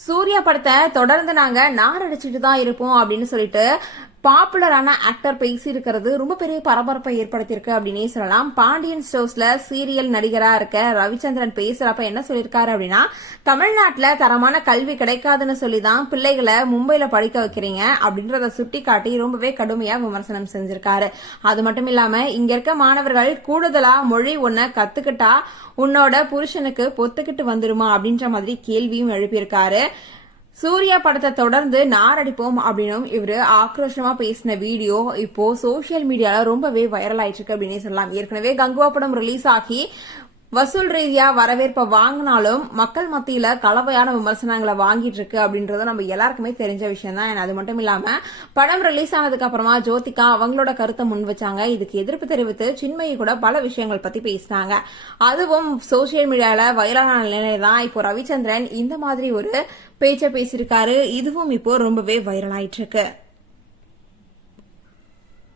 சூர்யா படத்தை தொடர்ந்து நாங்க நார் அடிச்சுட்டு தான் இருப்போம் அப்படின்னு சொல்லிட்டு பாப்புலரான ஆக்டர் பேசியிருக்கிறது ரொம்ப பெரிய பரபரப்பை ஏற்படுத்தியிருக்கு அப்படின்னே சொல்லலாம். பாண்டியன் ஸ்டோர்ஸ்ல சீரியல் நடிகரா இருக்க ரவிச்சந்திரன் பேசுறப்ப என்ன சொல்லியிருக்காரு அப்படின்னா தமிழ்நாட்டுல தரமான கல்வி கிடைக்காதுன்னு சொல்லி தான் பிள்ளைகளை மும்பையில படிக்க வைக்கிறீங்க அப்படின்றத சுட்டி காட்டி ரொம்பவே கடுமையா விமர்சனம் செஞ்சிருக்காரு. அது மட்டும் இல்லாம இங்க இருக்க மாணவர்கள் கூடுதலா மொழி ஒன்ன கத்துக்கிட்டா உன்னோட புருஷனுக்கு பொத்துக்கிட்டு வந்துருமா அப்படின்ற மாதிரி கேள்வியும் எழுப்பியிருக்காரு. சூர்யா படத்தை தொடர்ந்து நாரடிப்போம் அப்படின்னும் இவரு ஆக்ரோஷமா பேசின வீடியோ இப்போ சோஷியல் மீடியால ரொம்பவே வைரல் ஆயிட்டு இருக்கு அப்படின்னே சொல்லலாம். ஏற்கனவே கங்குவா படம் ரிலீஸ் ஆகி வசூல் ரீதியா வரவேற்பை வாங்கினாலும் மக்கள் மத்தியில கலவையான விமர்சனங்களை வாங்கிட்டு இருக்கு அப்படின்றது நம்ம எல்லாருக்குமே தெரிஞ்ச விஷயம் தான் அது மட்டும் இல்லாம படம் ரிலீஸ் ஆனதுக்கு அப்புறமா ஜோதிகா அவங்களோட கருத்தை முன் வச்சாங்க. இதுக்கு எதிர்ப்பு தெரிவித்து சின்மயி கூட பல விஷயங்கள் பத்தி பேசினாங்க. அதுவும் சோசியல் மீடியால வைரலான நிலையில தான் இப்போ ரவிச்சந்திரன் இந்த மாதிரி ஒரு பேச்சை பேசியிருக்காரு. இதுவும் இப்போ ரொம்பவே வைரல் ஆயிட்டு இருக்கு.